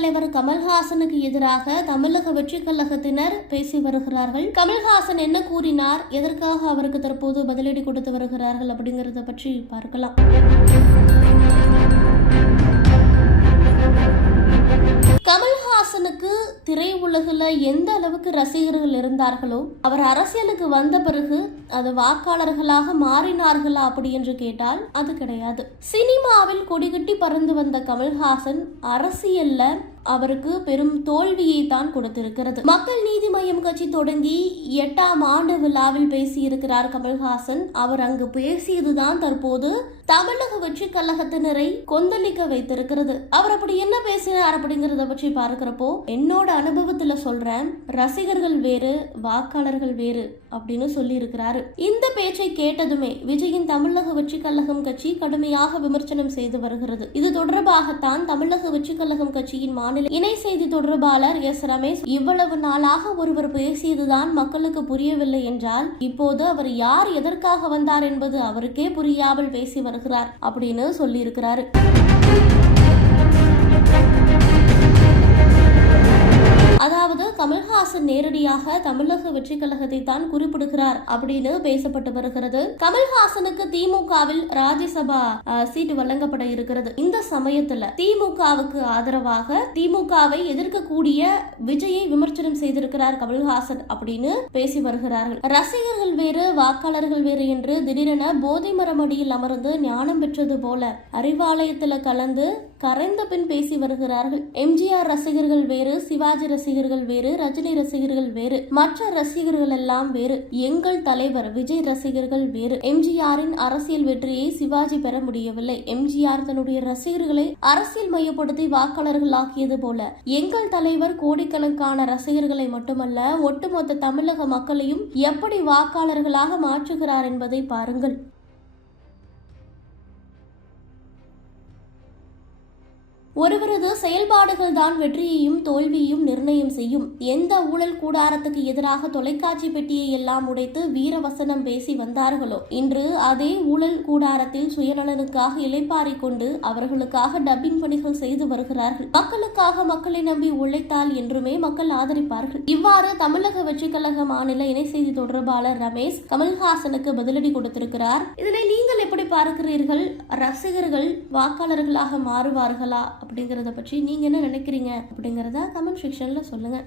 தலைவர் கமல்ஹாசனுக்கு எதிராக தமிழக வெற்றி கழகத்தினர் பேசி வருகிறார்கள். கமல்ஹாசன் என்ன கூறினார், எதற்காக அவருக்கு தற்போது பதிலடி கொடுத்து வருகிறார்கள் அப்படிங்கறத பற்றி பார்க்கலாம். கமல்ஹாசனுக்கு திரையுலகில் எந்த அளவுக்கு ரசிகர்கள் இருந்தார்களோ, அவர் அரசியலுக்கு வந்த பிறகு அது வாக்காளர்களாக மாறினார்களா அப்படி என்று கேட்டால் அது கிடையாது. சினிமாவில் கொடிகட்டி பறந்து வந்த கமல்ஹாசன் அரசியல்ல அவருக்கு பெரும் தோல்வியை தான் கொடுத்திருக்கிறது. மக்கள் நீதி மய்யம் கட்சி தொடங்கி 8ஆம் ஆண்டு விழாவில் பேசியிருக்கிறார் கமல்ஹாசன். அவர் அங்கு பேசியதுதான் தற்போது தமிழக வெற்றி கழகத்தினரை கொந்தளிக்க வைத்திருக்கிறது. அவர் அப்படி என்ன பேசினார் அப்படிங்கறத பற்றி பார்க்கிறப்போ, என்னோட அனுபவத்துல சொல்றேன், ரசிகர்கள் வேறு வாக்காளர்கள் வேறு அப்படின்னு சொல்லி இருக்கிறாரு. இந்த பேச்சை கேட்டதுமே விஜயின் தமிழக வெற்றி கழகம் கட்சி கடுமையாக விமர்சனம் செய்து வருகிறது. இது தொடர்பாகத்தான் தமிழக வெற்றி கழகம் கட்சியின் மாநில இணை செய்தி தொடர்பாளர் எஸ் ரமேஷ், இவ்வளவு நாளாக ஒருவர் பேசியதுதான் மக்களுக்கு புரியவில்லை என்றால் இப்போது அவர் யார் எதற்காக வந்தார் என்பது அவருக்கே புரியாமல் பேசி வருகிறார் அப்படின்னு சொல்லி இருக்கிறாரு. அதாவது கமல்ஹாசன் நேரடியாக தமிழக வெற்றி கழகத்தை தான் குறிப்பிடுகிறார் அப்படின்னு பேசப்பட்டு வருகிறது. கமல்ஹாசனுக்கு திமுகவில் ராஜ்யசபா சீட்டு வழங்கப்பட இருக்கிறது. இந்த சமயத்துல திமுகவுக்கு ஆதரவாக திமுகவை எதிர்க்கக்கூடிய விஜயை விமர்சனம் செய்திருக்கிறார் கமல்ஹாசன் அப்படின்னு பேசி வருகிறார்கள். ரசிகர்கள் வேறு வாக்காளர்கள் வேறு என்று திடீரென போதை மரமடியில் அமர்ந்து ஞானம் பெற்றது போல அறிவாலயத்துல கலந்து கரைந்த பின் பேசி வருகிறார்கள். எம்ஜிஆர் ரசிகர்கள் வேறு, சிவாஜி ரசிகர்கள் வேறு, ரஜினி ரசிகர்கள் வேறு, மற்ற ரசிகர்கள் எல்லாம் வேறு, எங்கள் தலைவர் விஜய் ரசிகர்கள் வேறு. எம்ஜிஆரின் அரசியல் வெற்றியை சிவாஜி பெற முடியவில்லை. எம்ஜிஆர் தன்னுடைய ரசிகர்களை அரசியல் மையப்படுத்தி வாக்காளர்கள் ஆக்கியது போல எங்கள் தலைவர் கோடிக்கணக்கான ரசிகர்களை மட்டுமல்ல ஒட்டுமொத்த தமிழக மக்களையும் எப்படி வாக்காளர்களாக மாற்றுகிறார் என்பதை பாருங்கள். ஒருவரது செயல்பாடுகள் தான் வெற்றியையும் தோல்வியையும் நிர்ணயம் செய்யும். எந்த ஊழல் கூடாரத்துக்கு எதிராக தொலைக்காட்சி பெட்டியை எல்லாம் உடைத்து வீரவசனம் பேசி வந்தார்களோ, இன்று அதே ஊழல் கூடாரத்தில் சுயநலனுக்காக இளைப்பாறை கொண்டு அவர்களுக்காக டப்பிங் பணிகள் செய்து வருகிறார்கள். மக்களுக்காக மக்களை நம்பி உழைத்தால் என்றுமே மக்கள் ஆதரிப்பார்கள். இவ்வாறு தமிழக வெற்றி கழக மாநில இணை செய்தி தொடர்பாளர் ரமேஷ் கமல்ஹாசனுக்கு பதிலடி கொடுத்திருக்கிறார். இதனை நீங்கள் எப்படி பார்க்கிறீர்கள்? ரசிகர்கள் வாக்காளர்களாக மாறுவார்களா அப்படிங்கறத பற்றி நீங்க என்ன நினைக்கிறீங்க அப்படிங்கறத கமெண்ட் செக்ஷன்ல சொல்லுங்க.